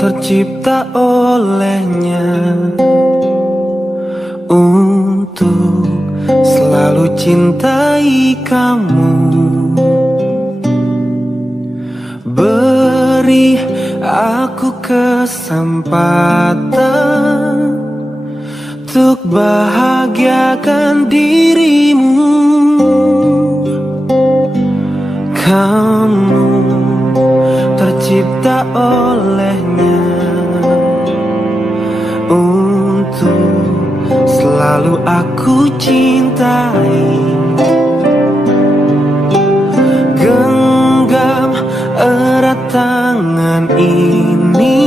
tercipta olehnya untuk selalu cintai kamu. Beri aku kesempatan untuk bahagiakan dirimu. Kamu tercipta olehnya untuk selalu aku cintai. Genggam erat tangan ini,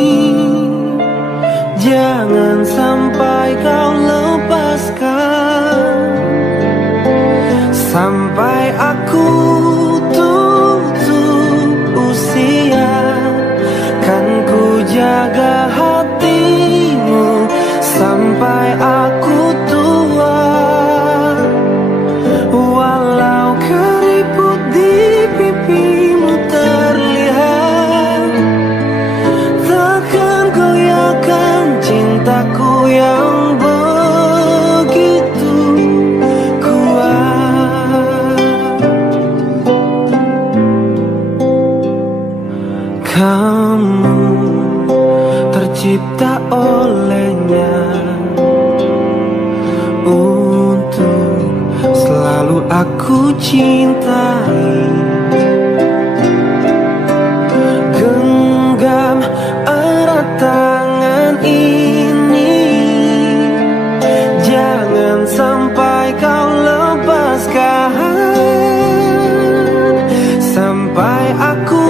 jangan sampai kau lepaskan. Sampai aku tutup usia, kan ku jaga hatimu. Sampai aku tua, walau keriput di pipimu terlihat, takkan goyahkan cintaku yang begitu kuat. Kamu tercipta olehnya untuk selalu aku cintai. Genggam erat tangan ini, jangan sampai kau lepaskan. Sampai aku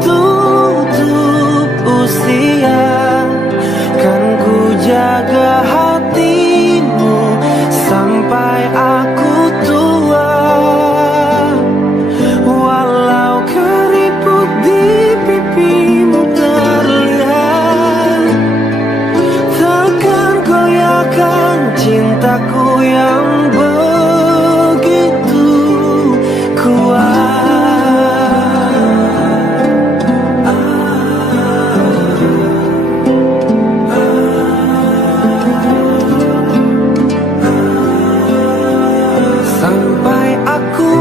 tutup usia, kan ku jaga hatimu. Sampai aku tua, walau keriput di pipimu terlihat, takkan goyahkan cintaku yang begitu kuat. Sampai aku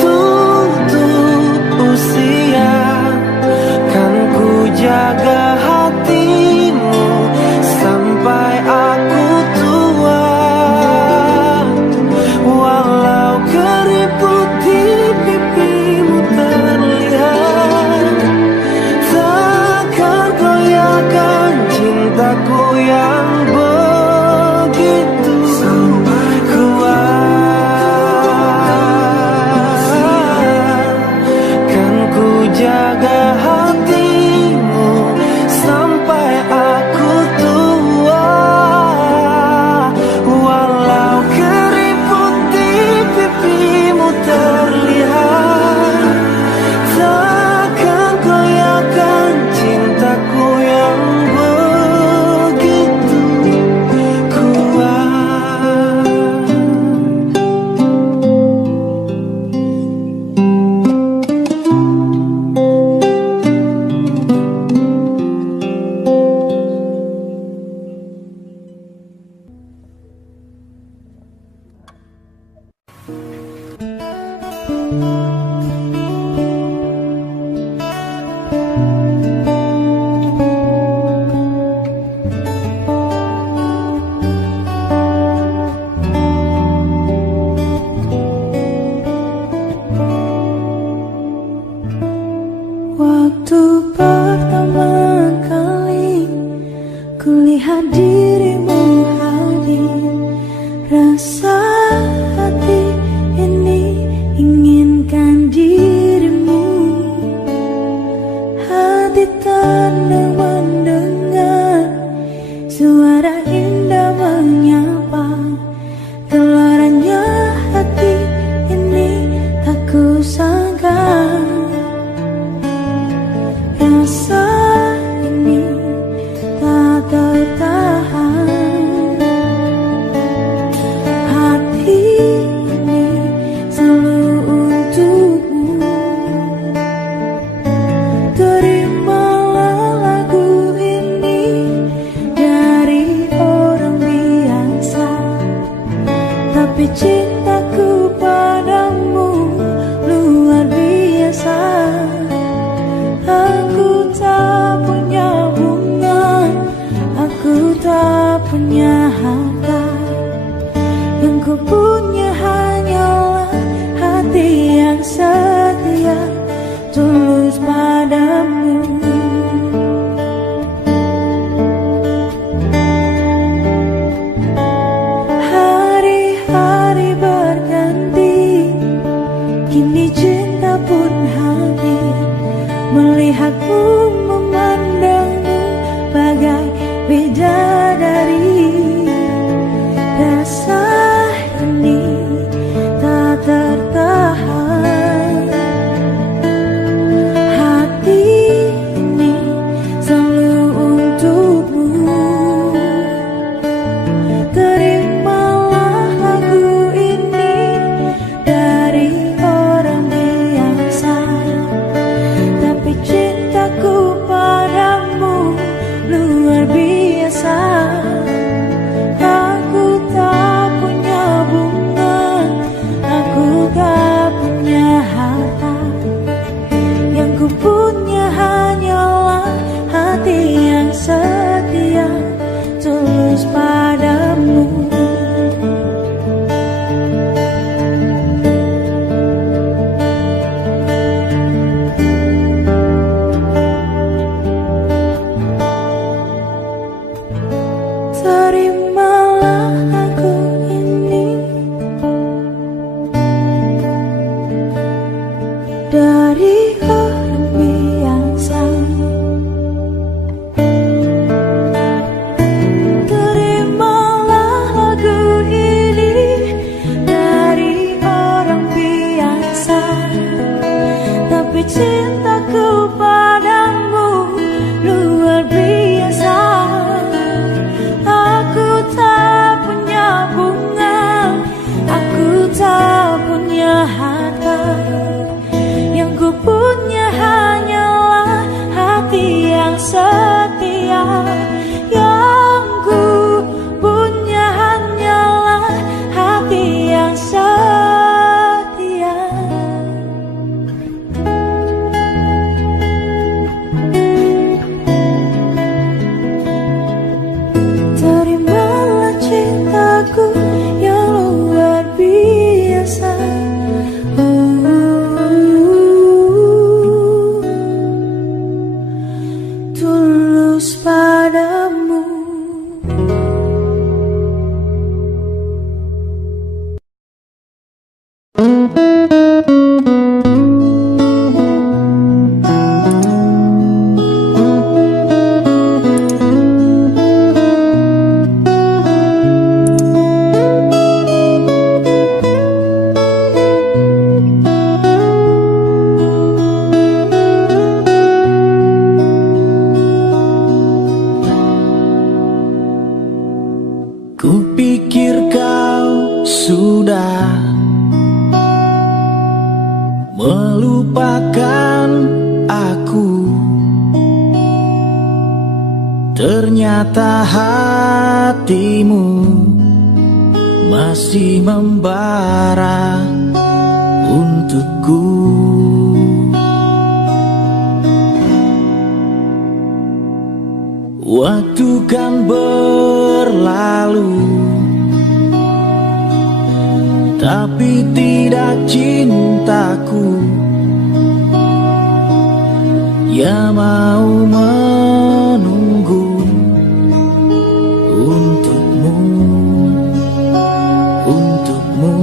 tutup usia, kan ku jaga hatimu. Sampai aku tua, walau keriput di pipimu terlihat, takkan goyahkan cintaku yang begitu jaga hatimu. Sampai aku tua, walau keriput di pipimu terlihat, takkan goyahkan cintaku yang begitu kuat. Waktu pertama kali kulihat dirimu hadir, rasa hati ini inginkan dirimu. Hati tenang mendengar suara indah menyapa. Gelarannya hati ini tak kusangka. Rasa ini tak tertahan. Hati ini selalu untukmu. Terimalah lagu melihatmu, memandangmu bagai bidadari. Rasa ini tak tertahan, hati ini selalu untukmu. Terimalah lagu ini dari orang biasa, tapi cintaku padamu luar biasa. Aku tak punya bunga, aku tak punya harta, yang ku punya hanyalah hati yang setia, tulus padamu. Terimalah aku ini dari orang biasa. Terimalah lagu ini dari orang biasa, tapi cintaku padamu luar biasa. Aku tak punya bunga, aku tak punya harta, yang ku punya hanyalah hati yang setia. Yang ku punya hanyalah hati yang setia. Terimalah cintaku yang luar biasa. Tulus padamu. Kupikir kau sudah melupakan aku, ternyata hatimu masih membara untukku. Waktu kan berlalu, tapi tidak cintaku yang mau menunggu untukmu, untukmu.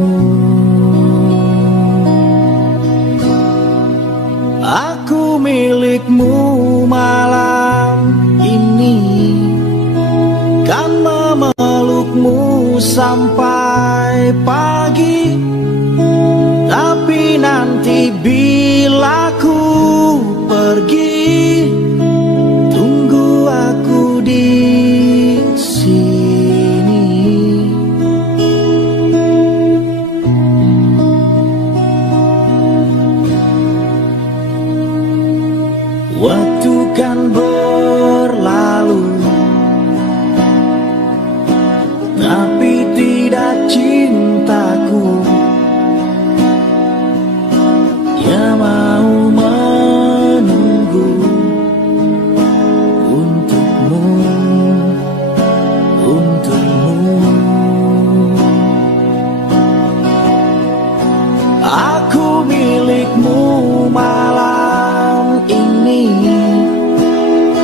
Aku milikmu malam ini, kan memelukmu sampai pagi. Tapi nanti bila ku pergi, tunggu aku di sini. Waktu kan berlalu, tapi tidak cintaku yang mau menunggu untukmu, untukmu. Aku milikmu malam ini,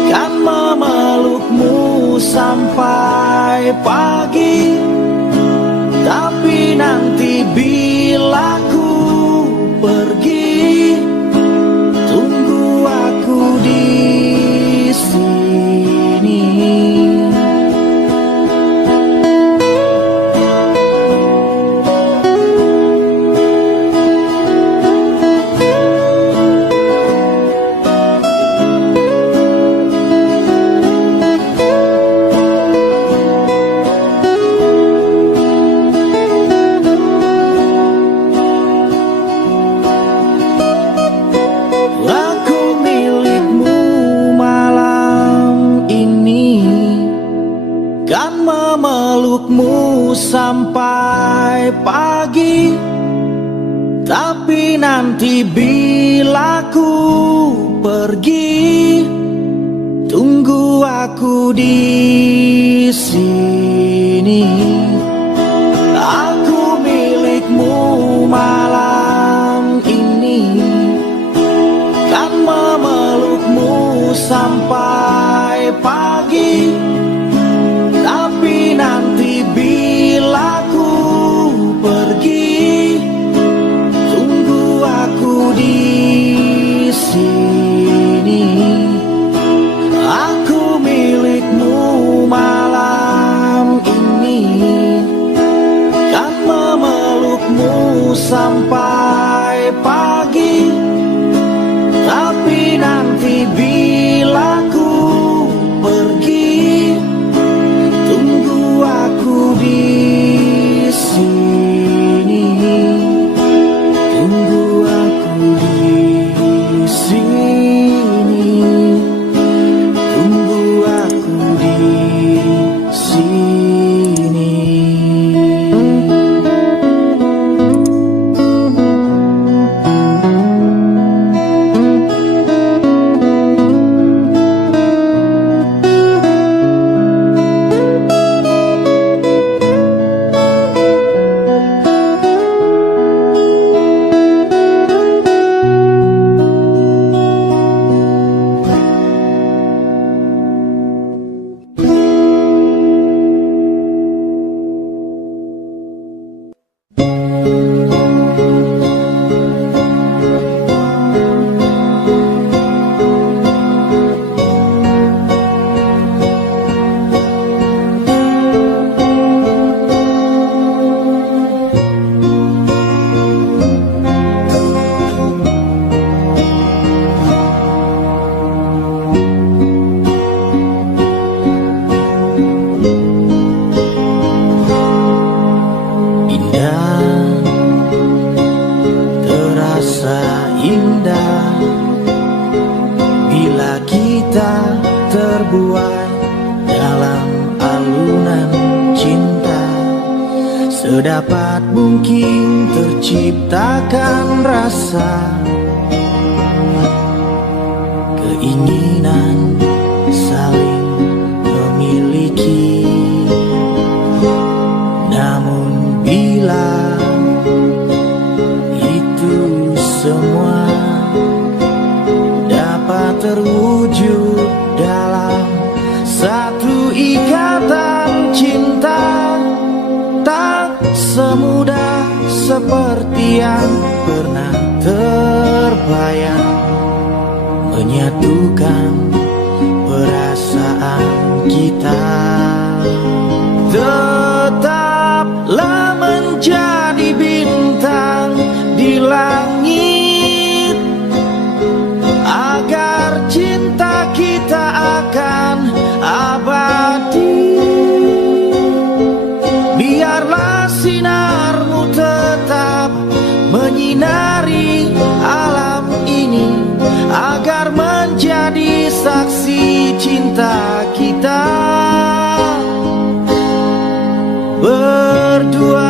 kan memelukmu sampai pagi. Tapi nanti bila ku pergi, tunggu aku bila ku pergi, tunggu aku di sini. Aku milikmu malam ini, kan memelukmu sampai pagi. Tapi nanti bila ku pergi, tunggu aku di sini. Aku milikmu malam ini, kan memelukmu sampai pagi. Tapi nanti bila ku pergi, tunggu aku di sini. Tunggu aku di sini. Tunggu aku di sini. Terbuai dalam alunan cinta, sedapat mungkin terciptakan rasa keinginan saling memiliki. Namun bila itu semua dapat terwujud dalam satu ikatan cinta, tak semudah seperti yang pernah terbayang menyatukan perasaan kita. Tetaplah menjadi bintang di langit, agar cinta kita akan abadi. Biarlah sinarmu tetap menyinari alam ini, agar menjadi saksi cinta kita berdua.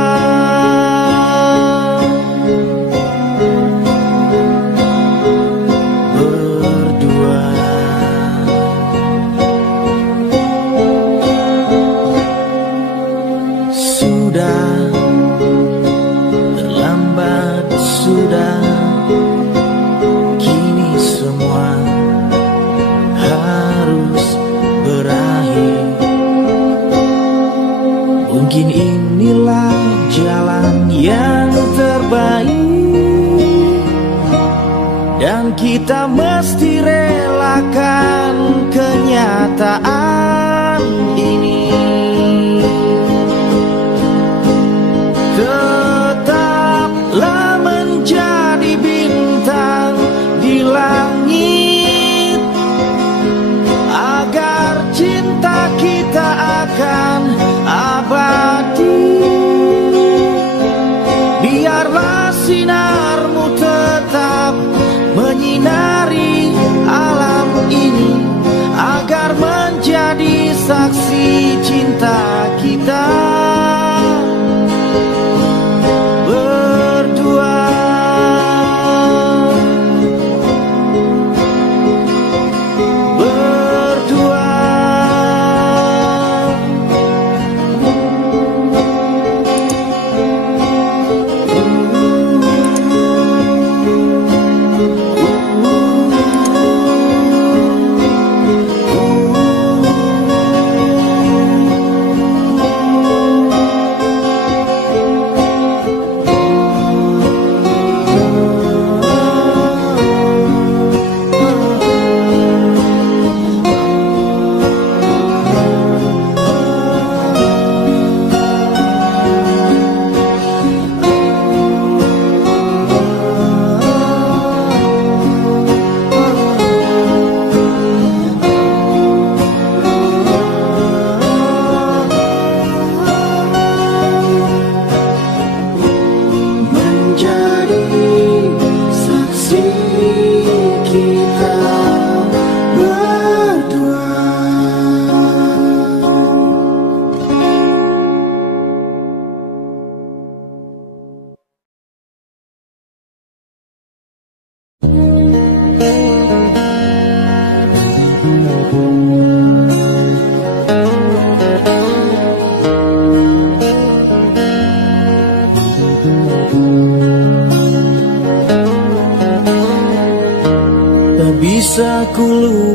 Mungkin inilah jalan yang terbaik, dan kita mesti relakan kenyataan ini. Tetaplah menjadi bintang di langit, agar cinta kita akan abadi. Biarlah sinarmu tetap menyinari alam ini, agar menjadi saksi cinta kita berdua.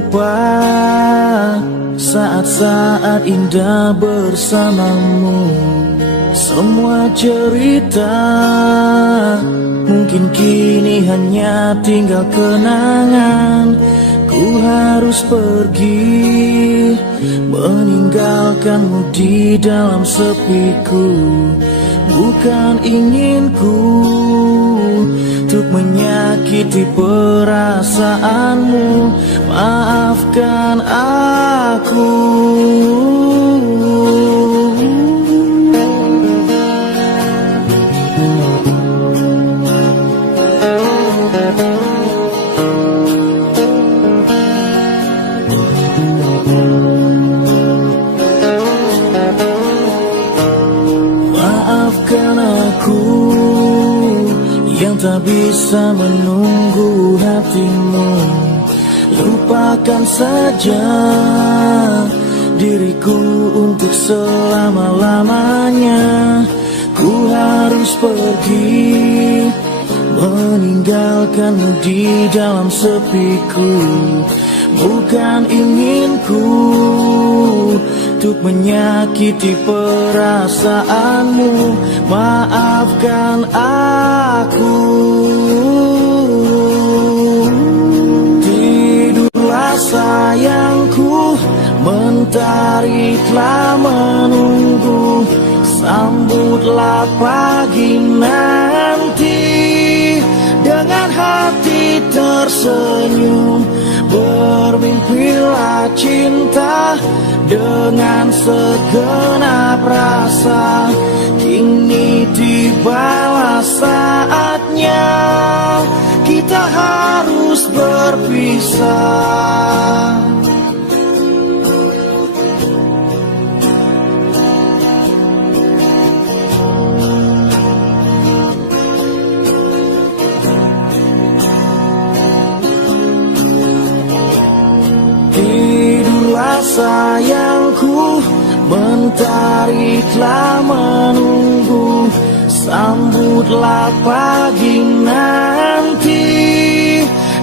lupa saat-saat indah bersamamu. Semua cerita mungkin kini hanya tinggal kenangan. Ku harus pergi meninggalkanmu di dalam sepiku. Bukan inginku untuk menyakiti perasaanmu. Maafkan aku. Maafkan aku yang tak bisa menunggu hatimu. Lupakan saja diriku untuk selama-lamanya. Ku harus pergi meninggalkanmu di dalam sepiku. Bukan inginku untuk menyakiti perasaanmu. Maafkan aku. Tidurlah sayangku, mentari telah menunggu. Sambutlah pagi nanti dengan hati tersenyum. Bermimpilah cinta dengan segenap rasa. Kini tibalah saatnya kita harus berpisah. Tidurlah sayangku, mentari telah menunggu. Sambutlah pagi nanti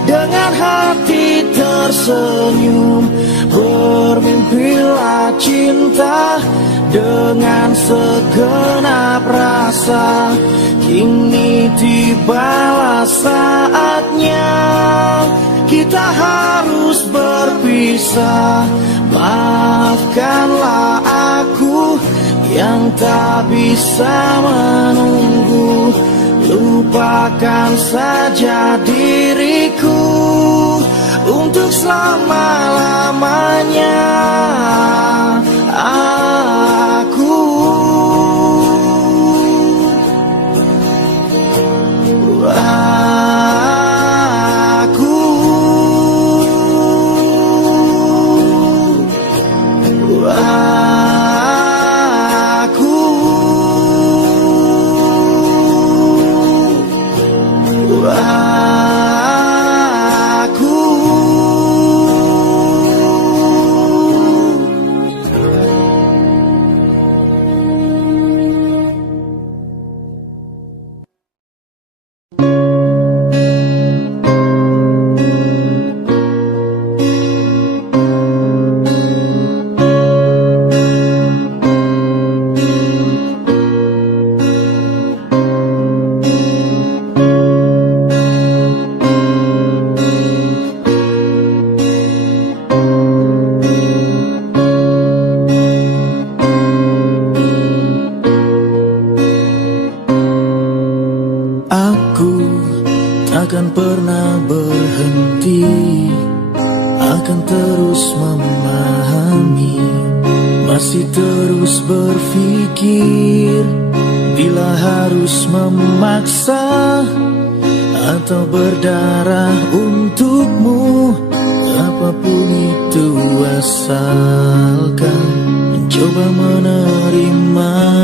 dengan hati tersenyum. Bermimpilah cinta dengan segenap rasa. Kini tibalah saatnya kita harus berpisah. Maafkanlah aku yang tak bisa menunggu. Lupakan saja diriku untuk selama-lamanya. Takkan pernah berhenti, akan terus memahami, masih terus berpikir. Bila harus memaksa atau berdarah untukmu, apapun itu asalkan mencoba menerimaku.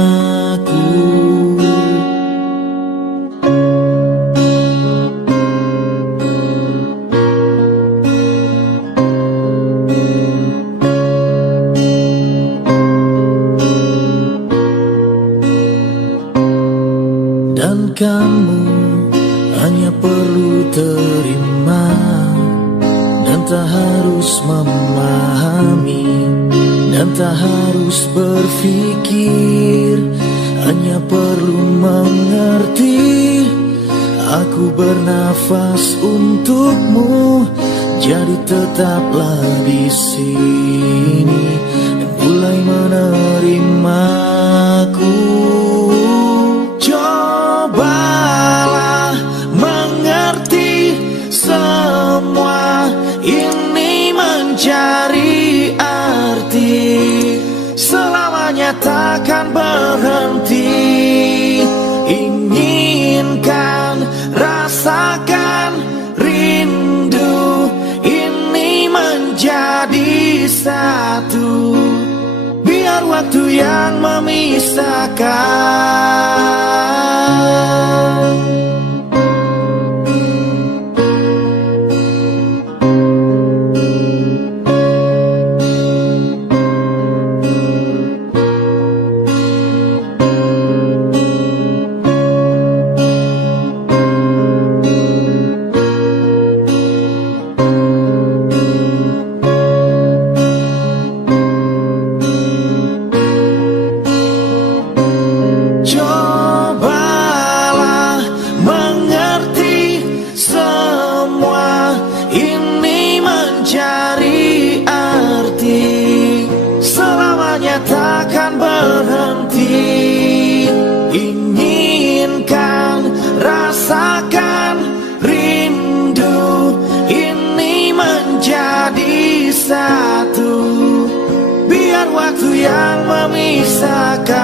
Dan kamu hanya perlu terima dan tak harus memahami dan tak harus berpikir, hanya perlu mengerti. Aku bernafas untukmu, jadi tetaplah di sini dan mulai menerimaku. Cobalah mengerti, semua ini mencari arti, selamanya takkan berhenti. Inginkan, rasakan, rindu ini menjadi satu, biar waktu yang memisahkan. Takkan berhenti. Inginkan, rasakan, rindu ini menjadi satu, biar waktu yang memisahkan.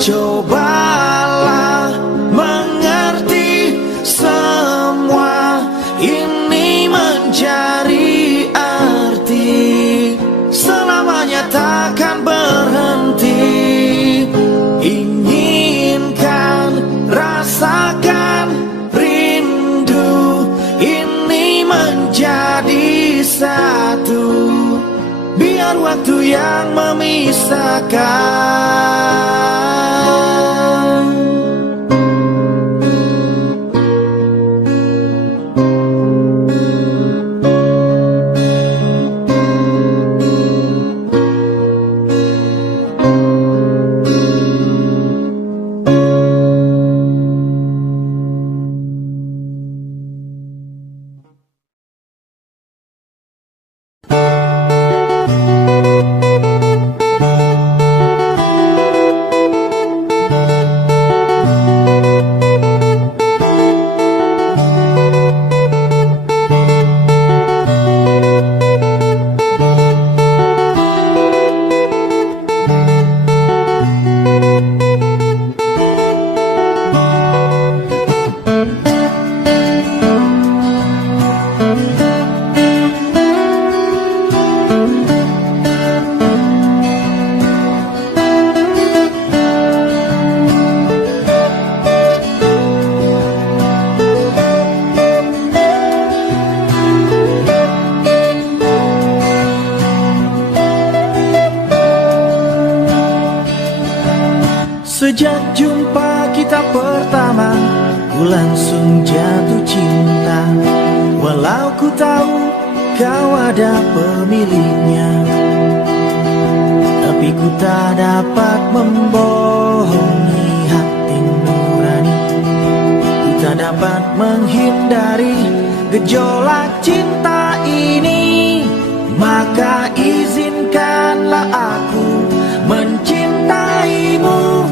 Cobalah mengerti, semua ini mencari arti, selamanya takkan berhenti. Inginkan, rasakan, rindu ini menjadi satu, biar waktu yang memisahkan. Sejak jumpa kita pertama, ku langsung jatuh cinta. Walau ku tahu kau ada pemiliknya, tapi ku tak dapat membohongi hati nurani. Ku tak dapat menghindari gejolak cinta ini. Maka izinkanlah aku mencintaimu,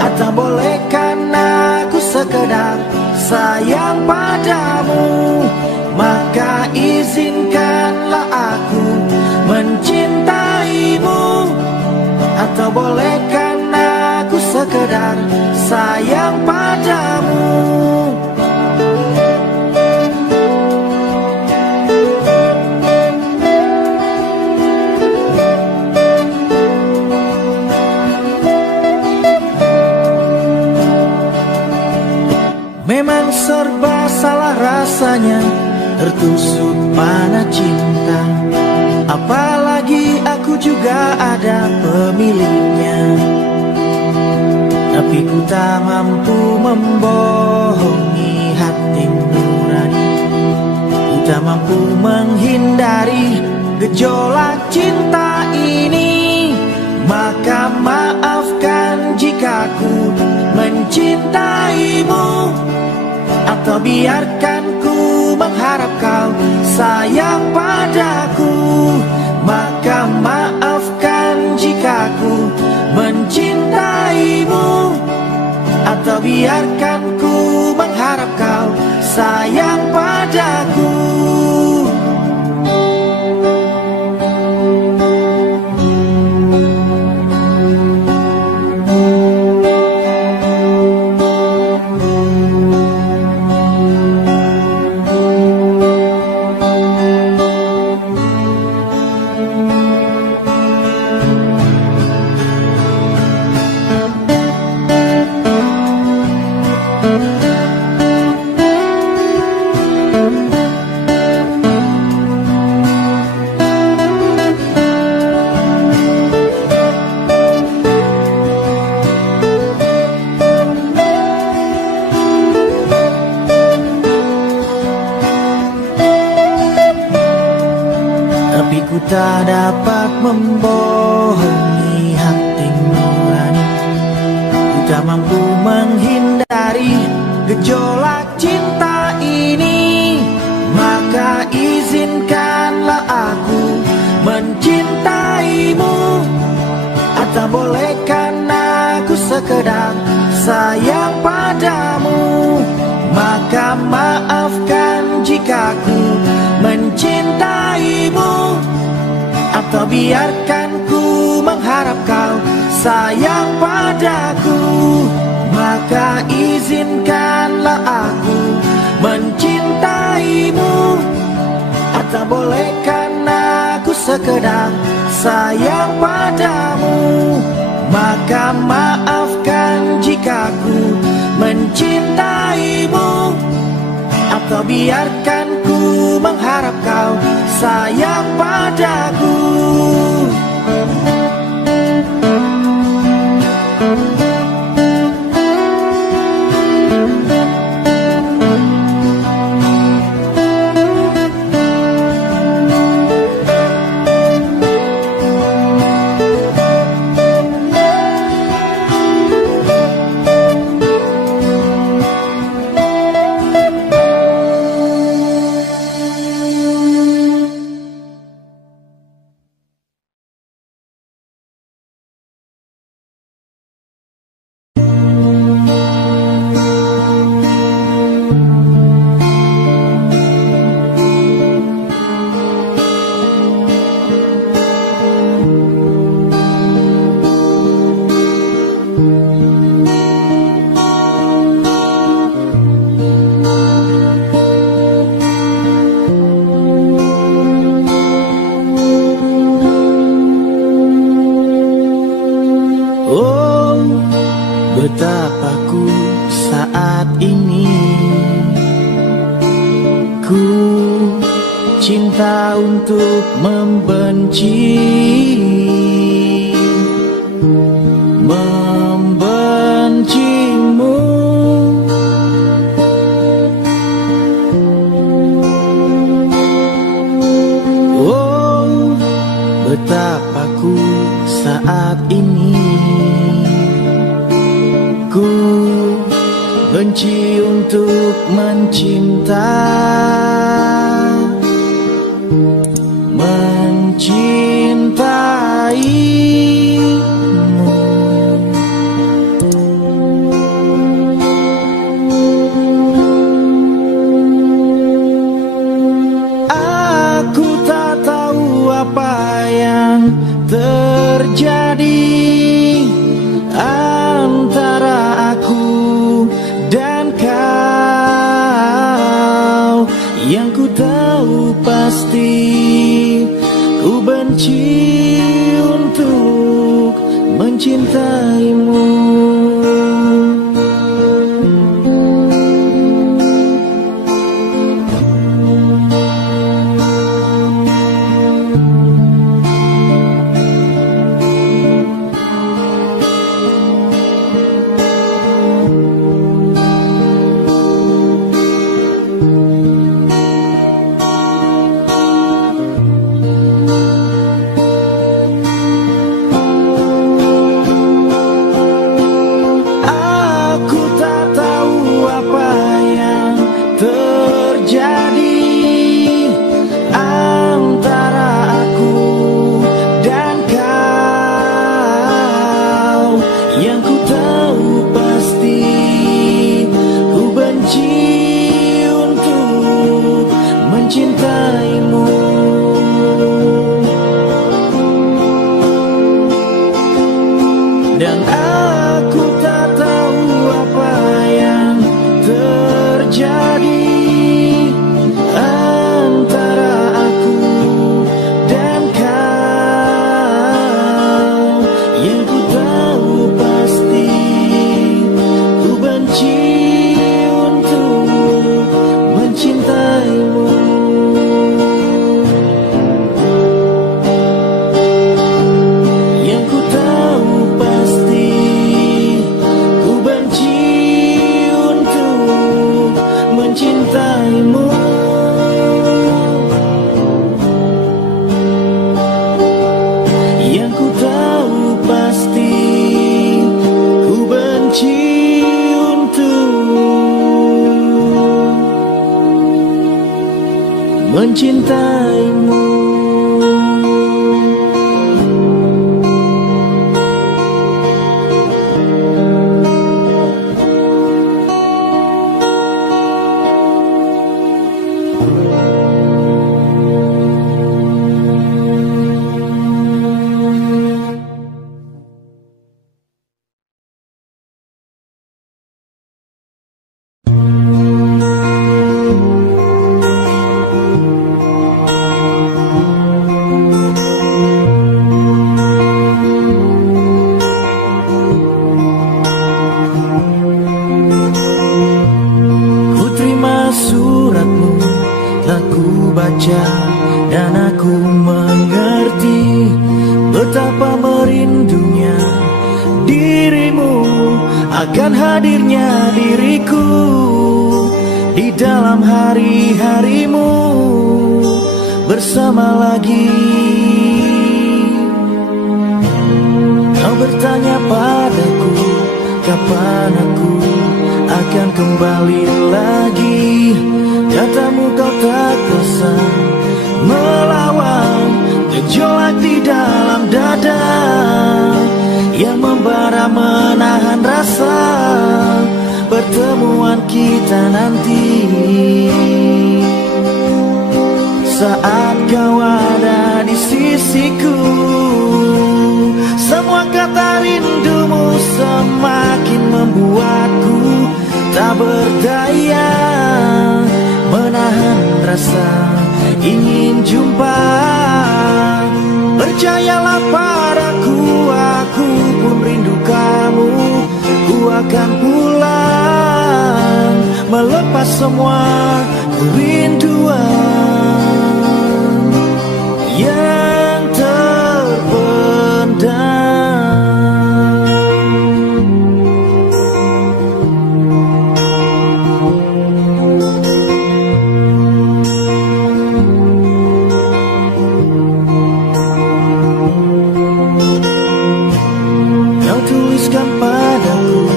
atau bolehkan aku sekedar sayang padamu. Maka izinkanlah aku mencintaimu, atau bolehkan aku sekedar sayang padamu. Memang serba salah rasanya tertusuk panah cinta, apalagi aku juga ada pemiliknya. Tapi ku tak mampu membohongi hati nurani, ku tak mampu menghindari gejolak cinta ini, maka maafkan jika ku mencintaimu, atau biarkan ku mengharap kau sayang padaku. Maka maafkan jika ku mencintaimu, atau biarkan ku mengharap kau sayang padaku. Tak dapat membohongi hati nurani, ku tak mampu menghindari gejolak cinta ini, maka izinkanlah aku mencintaimu, atau bolehkan aku sekedar sayang padamu. Maka maafkan jika ku mencintaimu, atau biarkan ku mengharap kau sayang padaku. Maka izinkanlah aku mencintaimu, atau bolehkan aku sekedar sayang padamu. Maka maafkan jika ku mencintaimu, atau biarkan ku mengharap kau sayang padaku. Betapa ku saat ini, ku cinta untuk membenci, membencimu. Oh, betapa ku saat ini, ku benci untuk mencinta, mencintaimu. Aku tak tahu apa yang terjadi antara aku dan kau. Yang ku tahu pasti, ku benci untuk mencintaimu. mencintaimu. Suratmu telah ku baca dan aku mengerti betapa merindunya dirimu, akan hadirnya diriku di dalam hari-harimu bersama lagi. Kau bertanya padaku kapan aku akan kembali lagi. Katamu kau tak kuasa melawan gejolak di dalam dada yang membara menahan rasa pertemuan kita nanti. Saat kau ada di sisiku, semua kata rindumu semakin membuatku tak berdaya menahan rasa ingin jumpa. Percayalah padaku, aku pun rindu kamu. Ku akan pulang melepas semua kerinduan yang terpendam. Padaku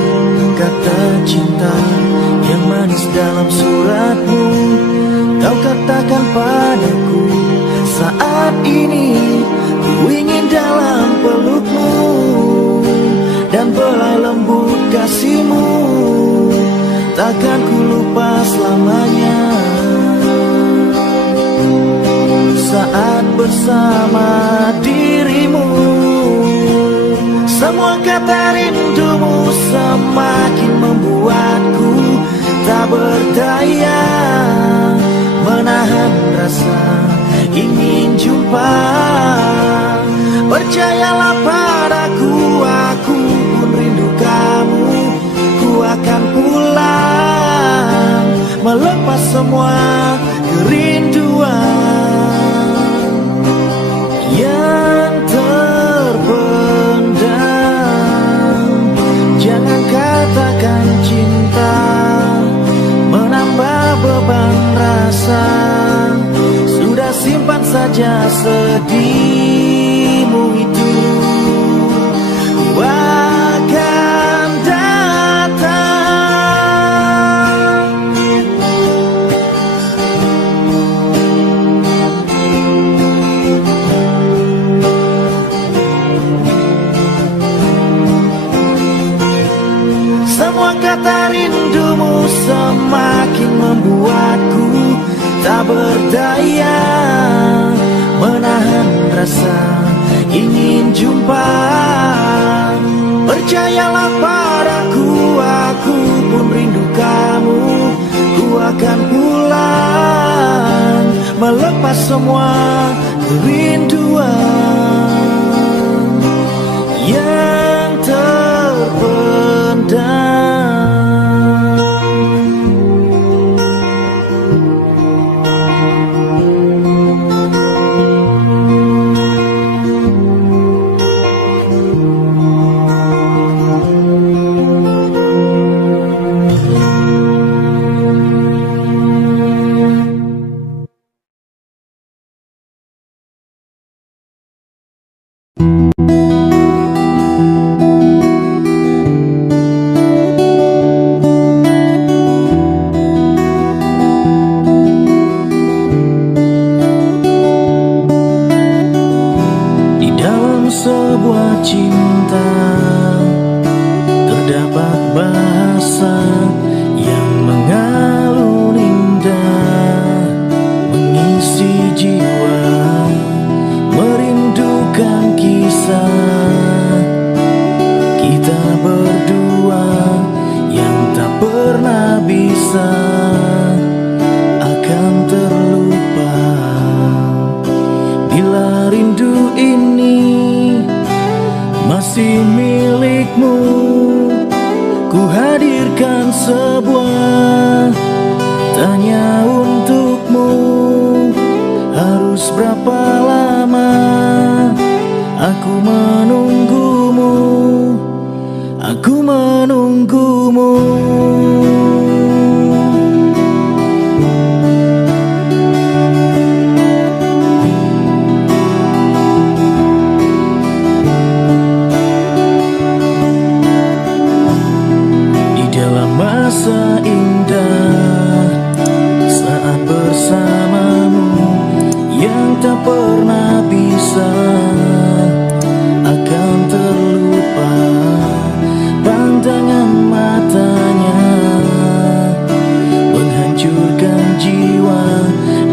kata cinta yang manis dalam suratmu. Kau katakan padaku saat ini ku ingin dalam pelukmu dan belai lembut kasihmu takkan ku lupa selamanya. Saat bersama dirimu, semua kata rindumu semakin membuatku tak berdaya menahan rasa ingin jumpa. Percayalah padaku, aku pun rindu kamu. Ku akan pulang melepas semua kerinduan yang terpendam. Jangan katakan cinta menambah beban rasa. Sudah simpan saja sedihmu itu. Ku akan datang. Semua kata rindumu semakin membuatku tak berdaya menahan rasa ingin jumpa. Percayalah padaku, aku pun rindu kamu. Ku akan pulang melepas semua kerinduan yang terpendam. sebuah cinta terdapat bahasa yang mengalun indah, mengisi jiwa, merindukan kisah kita berdua yang tak pernah bisa akan terlupa. Bila rindu ini masih milikmu, ku hadirkan sebuah tanya untukmu. Harus berapa lama aku menunggumu, aku menunggumu. Masa indah saat bersamamu yang tak pernah bisa akan terlupa. Pandangan matanya menghancurkan jiwa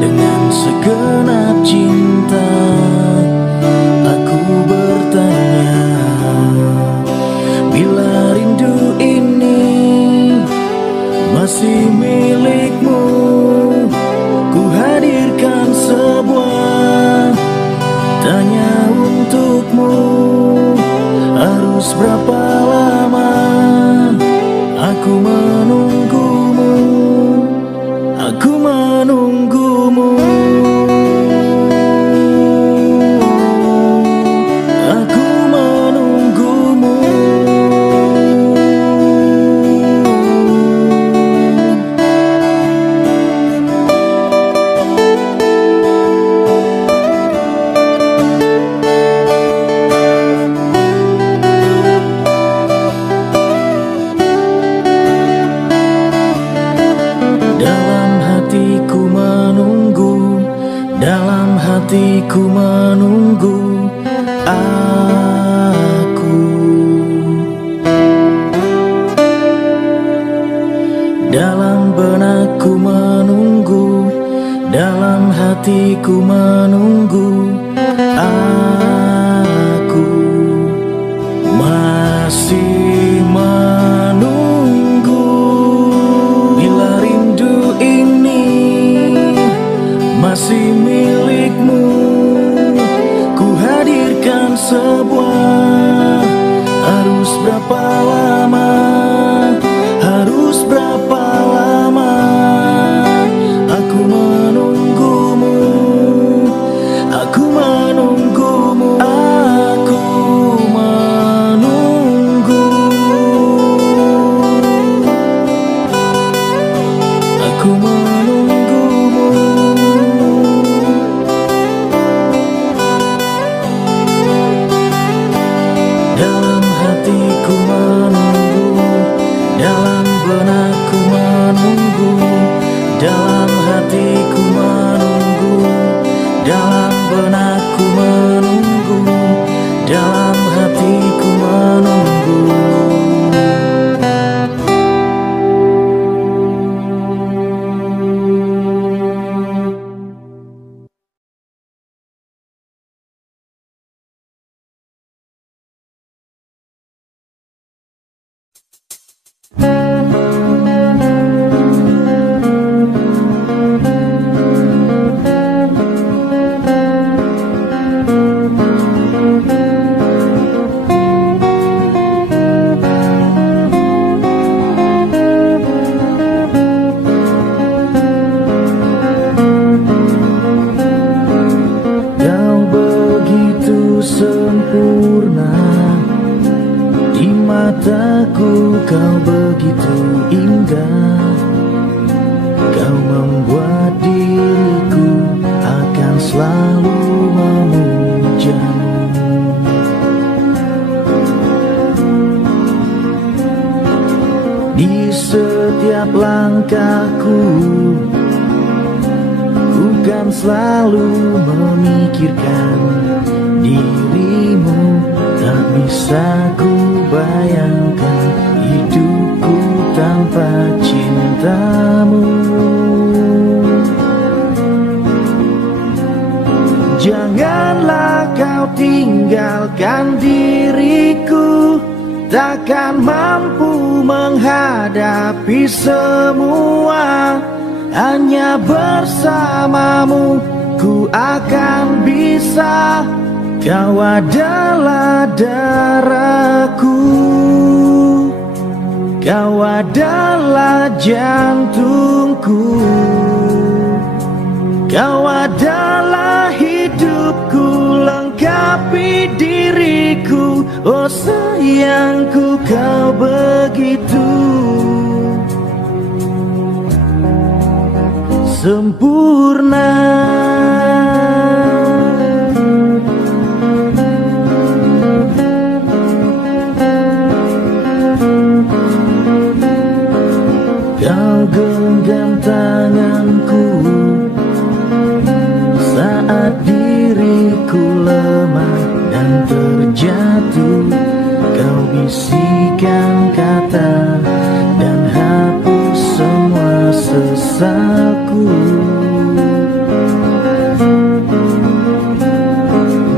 dengan segenap cinta. Aku bertanya, bila rindu ini masih milikmu, ku hadirkan sebuah tanya untukmu. Harus berapa lama aku menunggumu, aku menunggumu, aku menunggumu. Dalam hatiku menunggu aku. Dalam benakku menunggu, dalam hatiku menunggu aku. Masih menunggu. Bila rindu ini masih milikmu, ku hadirkan sebuah. Harus berapa lama, harus berapa lama aku menunggumu, aku menunggumu, aku menunggu, aku menunggumu. Dalam hatiku menunggu, dalam benakku menunggu, dalam hatiku menunggu, dalam benakku menunggu, dalam hatiku menunggu. Kau begitu sempurna di mataku, kau begitu indah. Kau membuat diriku akan selalu memujamu. Di setiap langkahku, ku kan selalu memikirkan dirimu. bisa ku bayangkan hidupku tanpa cintamu. Janganlah kau tinggalkan diriku, takkan mampu menghadapi semua. Hanya bersamamu ku akan bisa. Kau adalah darahku, kau adalah jantungku, kau adalah hidupku, lengkapi diriku. Oh sayangku, kau begitu sempurna. Kau genggam tanganku saat diriku lemah dan terjatuh. Kau bisikan kata dan hapus semua sesalku.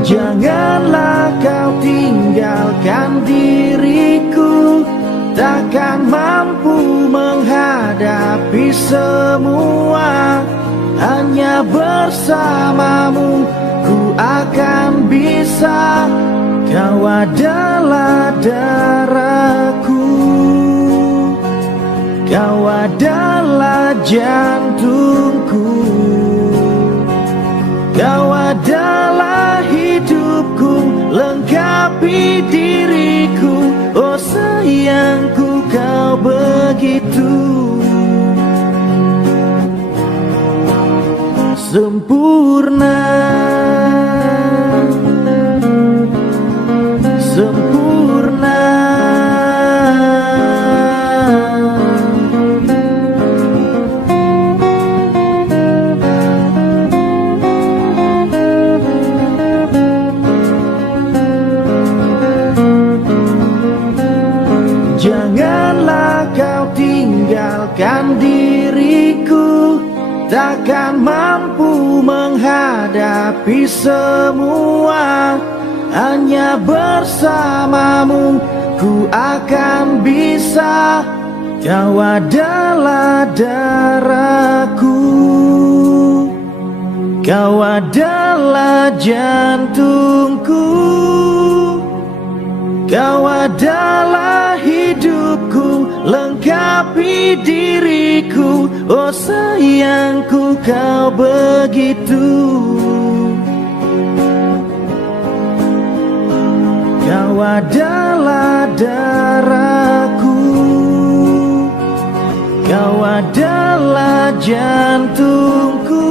Janganlah kau tinggalkan diriku, takkan mampu menghadapi semua. Hanya bersamamu ku akan bisa. Kau adalah darahku, kau adalah jantungku, kau adalah hidupku, lengkapi diriku. Oh sayangku, kau begitu sempurna, sempurna. Janganlah kau tinggalkan diriku, takkan mampu menghadapi semua. Hanya bersamamu ku akan bisa. Kau adalah darahku, kau adalah jantungku, kau adalah hidupku, lengkapi diriku. Oh sayangku, kau begitu. Kau adalah darahku, kau adalah jantungku,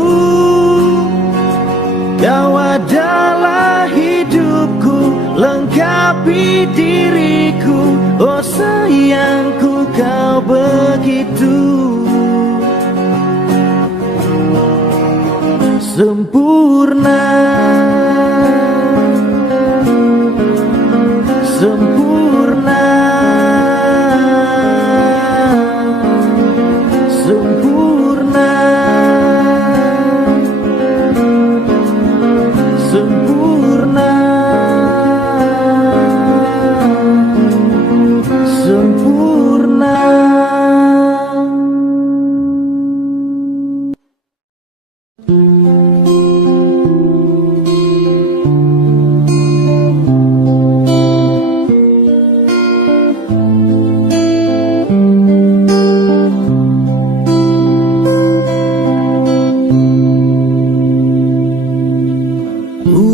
kau adalah hidupku, lengkapi diriku. Oh sayangku, kau begitu sempurna, sempurna, sempurna, sempurna, sempurna.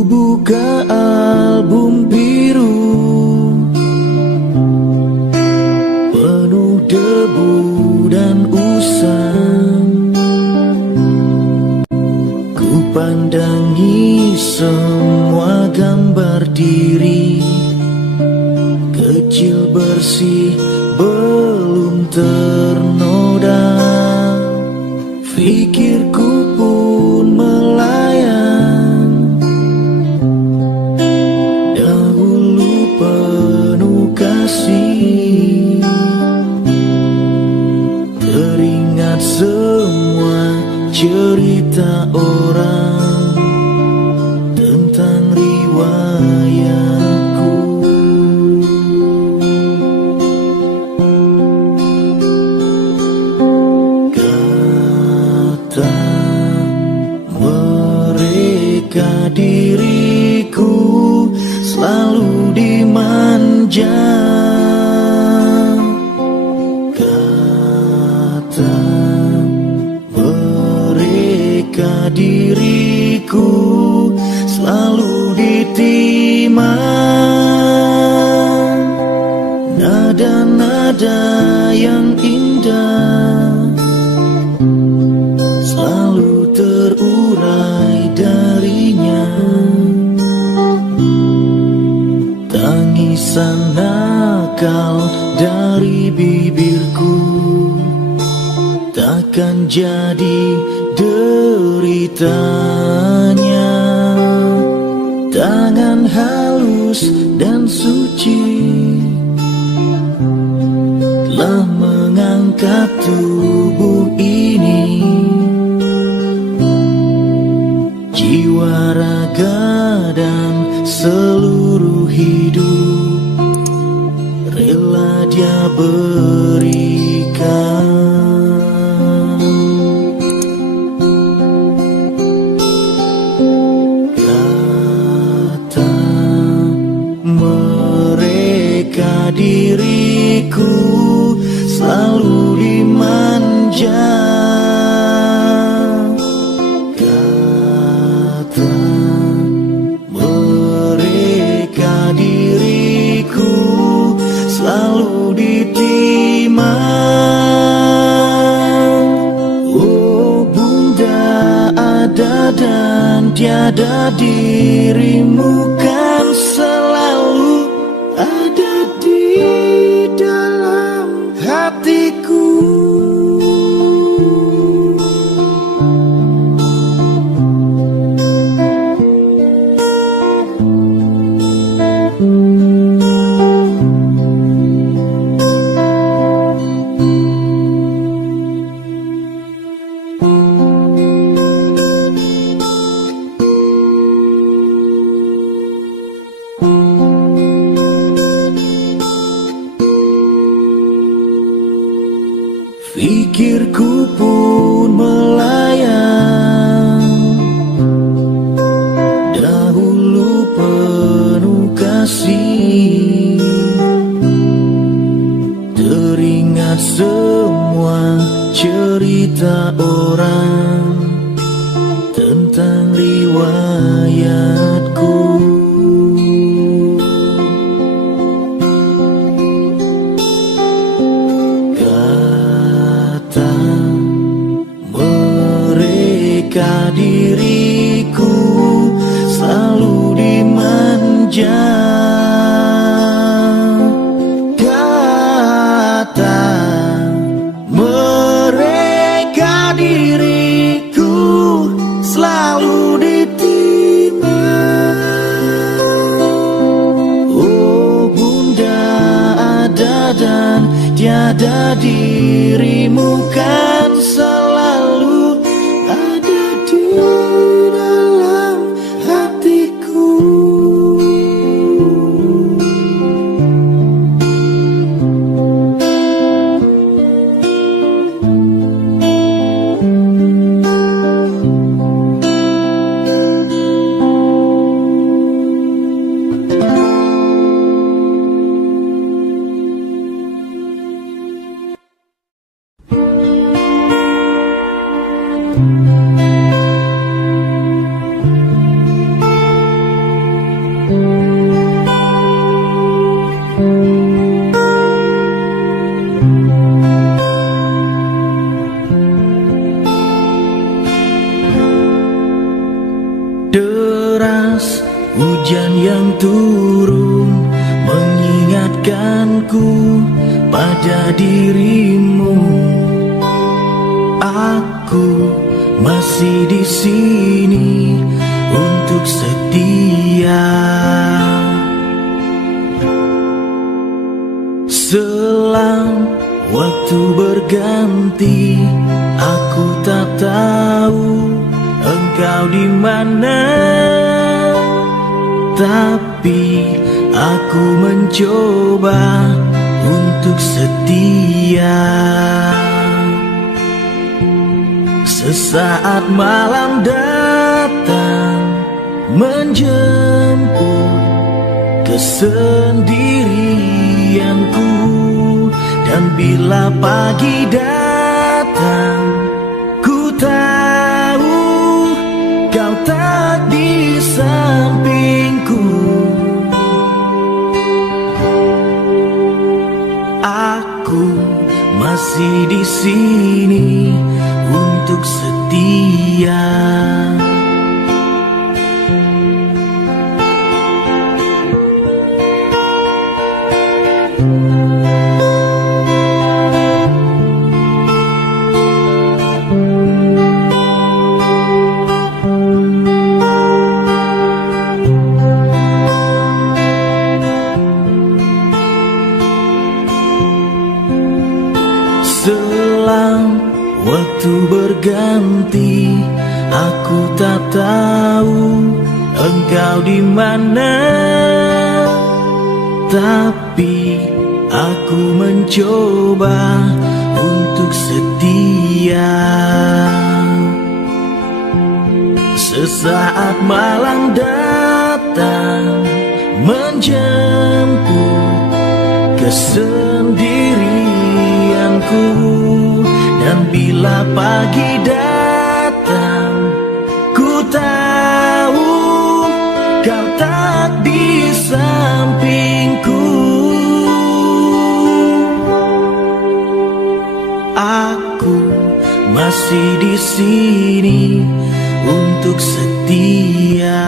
Buka album biru penuh debu dan usang. Ku pandangi semua gambar diri kecil bersih belum ternoda. Pikirku pun melayang, dahulu manja. Kata mereka diriku selalu ditimang. Nada-nada yang indah selalu terurai darinya. Tangisan nakal dari bibirku takkan jadi deritanya. Tangan halus dan suci telah mengangkat tubuh ini. Jiwa, raga, dan seluruh hidup rela dia berikan. Kata mereka diriku selalu dimanja. Kata mereka diriku selalu ditimang. Oh Bunda, ada dan tiada dirimu kan selalu ada di dalam hatiku. Pikirku pun melayang, dahulu penuh kasih. Teringat semua cerita orang tentang riwayatku. Diriku selalu dimanja. Kata mereka diriku selalu ditimang. Oh Bunda, ada dan tiada dirimu kan selalu di dalam hatiku. Deras hujan yang turun mengingatkanku pada dirimu. Aku masih di sini untuk setia. Selang waktu berganti, aku tak tahu engkau di mana, tapi aku mencoba untuk setia. Sesaat malam datang menjemput kesendirianku. Dan bila pagi datang, ku tahu kau tak di sampingku. Aku masih di sini untuk setia. Selang waktu berganti, aku tak tahu engkau di mana. Tapi aku mencoba untuk setia. Sesaat malam datang menjemput kesendirianku. Dan bila pagi datang, ku tahu kau tak di sampingku. Aku masih di sini untuk setia.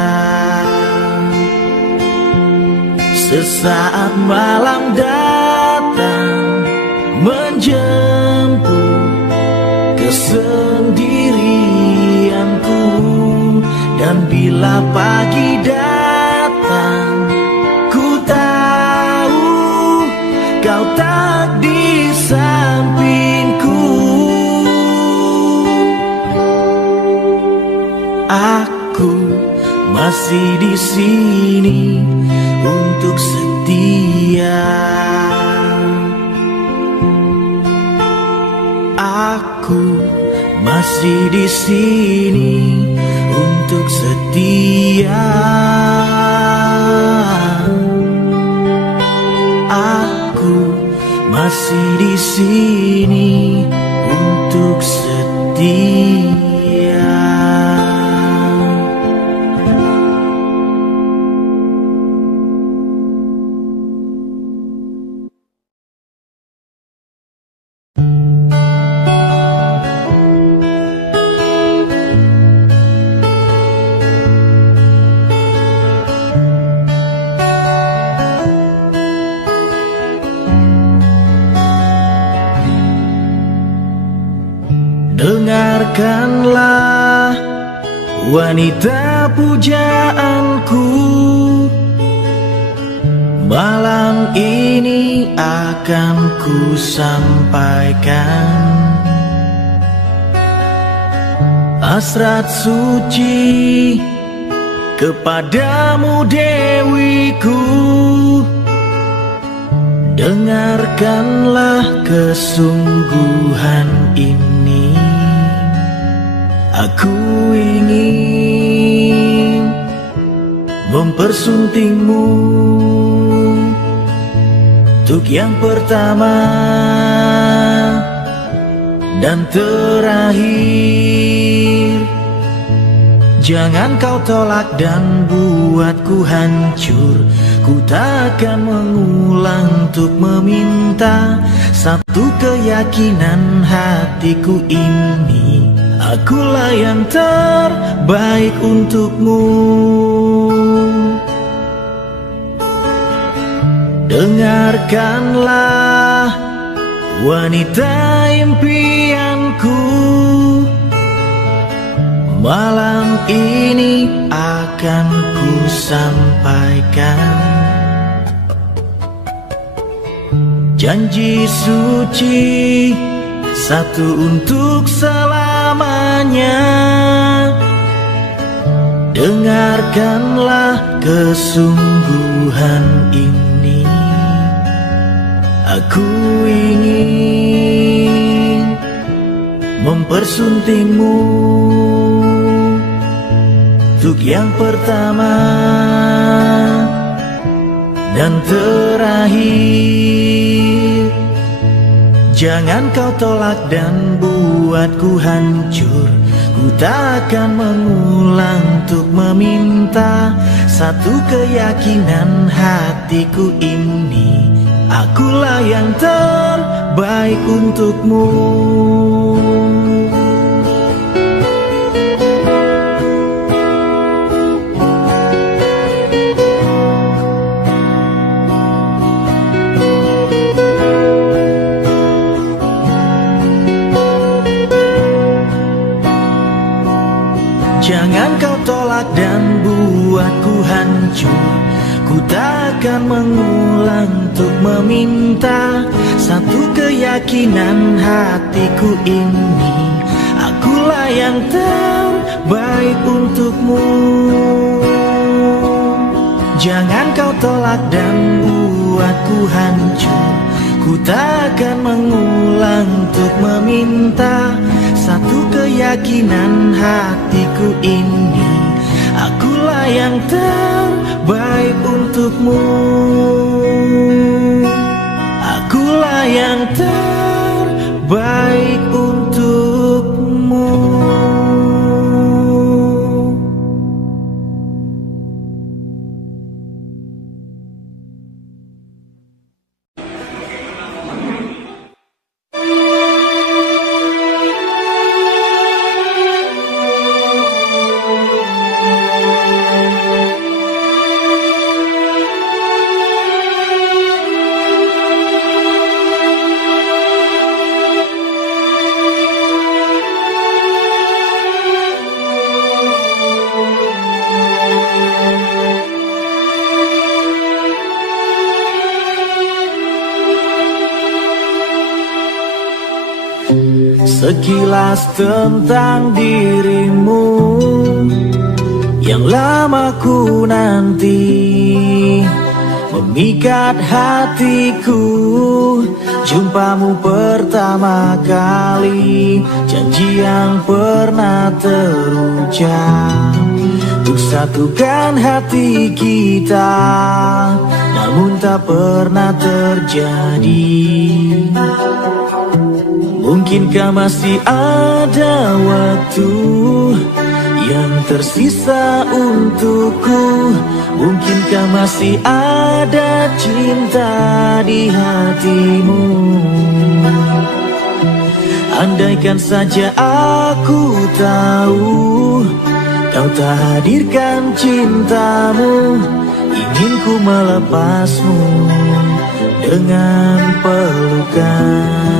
Sesaat malam datang menjemput kesendirianku. Dan bila pagi datang, ku tahu kau tak di sampingku. Aku masih di sini untuk setia. Aku masih di sini untuk setia. Aku masih di sini untuk setia. Dengarkanlah wanita pujaanku, malam ini akan ku sampaikan hasrat suci kepadamu dewiku. Dengarkanlah kesungguhan ini, aku ingin mempersuntingmu untuk yang pertama dan terakhir. Jangan kau tolak dan buatku hancur. Ku takkan mengulang untuk meminta satu keyakinan hatiku ini. Akulah yang terbaik untukmu. Dengarkanlah wanita impianku, malam ini akan ku sampaikan janji suci satu untuk selamanya. Dengarkanlah kesungguhan ini, aku ingin mempersuntingmu untuk yang pertama dan terakhir. Jangan kau tolak dan buatku hancur. Ku takkan mengulang untuk meminta satu keyakinan hatiku ini. Akulah yang terbaik untukmu. Jangan kau tolak dan buatku hancur. Ku takkan mengulang untuk meminta satu keyakinan hatiku ini. Akulah yang terbaik untukmu. Jangan kau tolak dan buatku hancur. Ku takkan mengulang untuk meminta satu keyakinan hatiku ini. Akulah yang terbaik untukmu. Akulah yang terbaik untukmu. Sekilas tentang dirimu yang lama ku nanti, memikat hatiku. Jumpamu pertama kali, janji yang pernah terucap untuk satukan hati kita, namun tak pernah terjadi. Mungkinkah masih ada waktu yang tersisa untukku? Mungkinkah masih ada cinta di hatimu? Andaikan saja aku tahu kau tak hadirkan cintamu, ingin ku melepasmu dengan pelukan.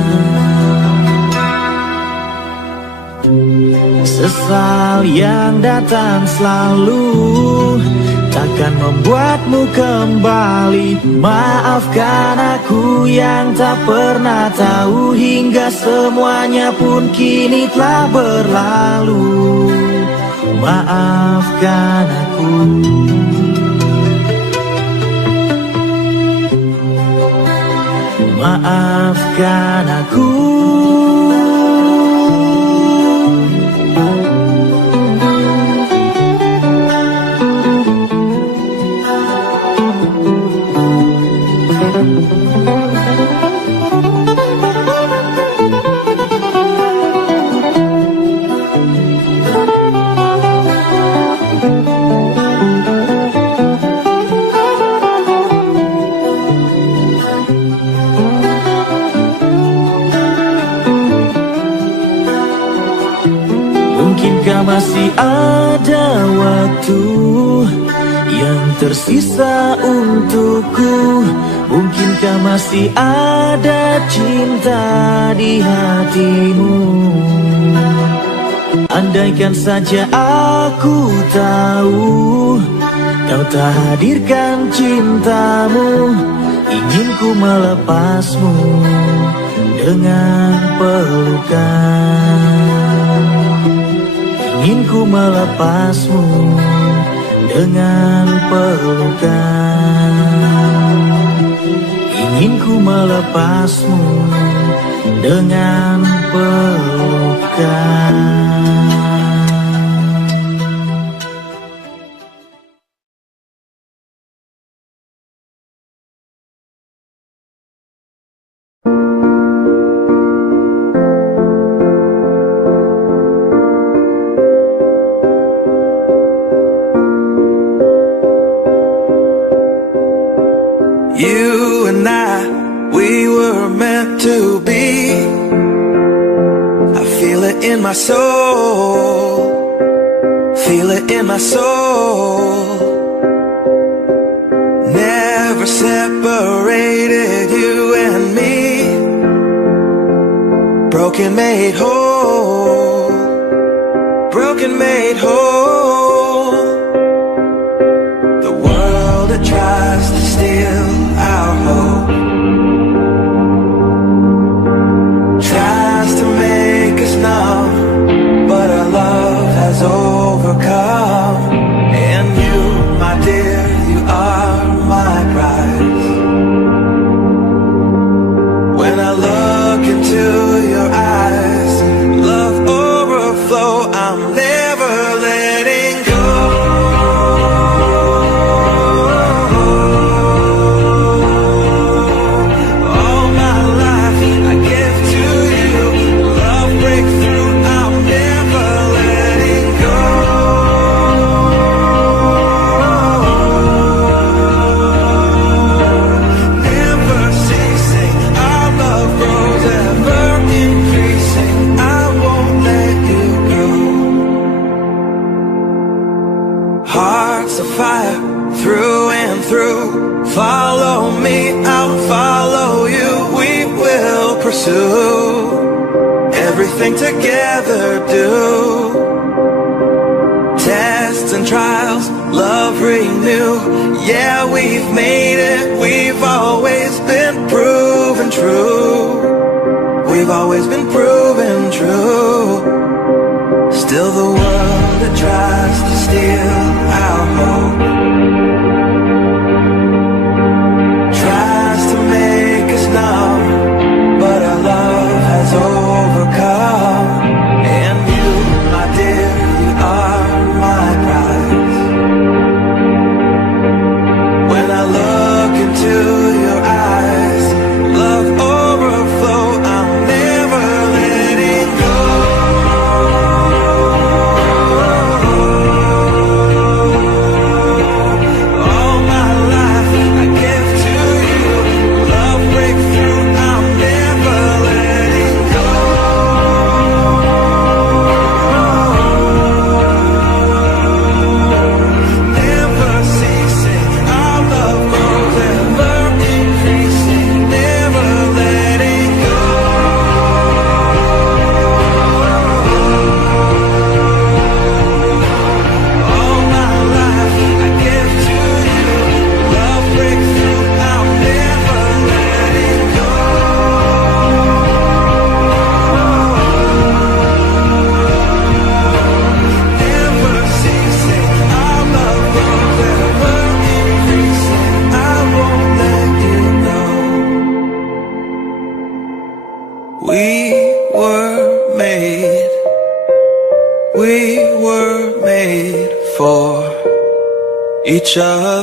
Sesal yang datang selalu takkan membuatmu kembali. Maafkan aku yang tak pernah tahu, hingga semuanya pun kini telah berlalu. Maafkan aku. Maafkan aku. Mungkinkah masih ada waktu yang tersisa untukku? Mungkinkah masih ada cinta di hatimu? Andaikan saja aku tahu kau tak hadirkan cintamu, ingin ku melepasmu dengan pelukan. Ingin ku melepasmu dengan pelukan. Ingin ku melepasmu dengan pelukan. You and I, we were meant to be. I feel it in my soul, feel it in my soul. Never separated, you and me. Broken made whole, broken made whole. The world that tries to steal our hope tries to make us numb, but our love has overcome. And you, my dear, you are my prize. When I look into your eyes, love overflow, I'm never letting go. All my life I give to you, love breakthrough, I'm never letting go. Never ceasing, our love grows ever increasing, I won't let you go. Hearts of fire, through and through. Follow me, I'll follow you. We will pursue everything together, do. Tests and trials, love renew. Yeah, we've made it, we've always been proven true. We've always been proven true. Still the world that tries to steal our hope tries to make us numb, but our love has overcome. And you, my dear, you are my prize. When I look into your eyes, love overflow, I'm never letting go. All my life I give to you, love breakthrough, I'm never letting go. Never ceasing, our love grows ever increasing, never letting go. All my life I give to you, love breakthrough, I'm never letting go. Never ceasing, our love grows ever increasing, I won't let you go. We were made for each other.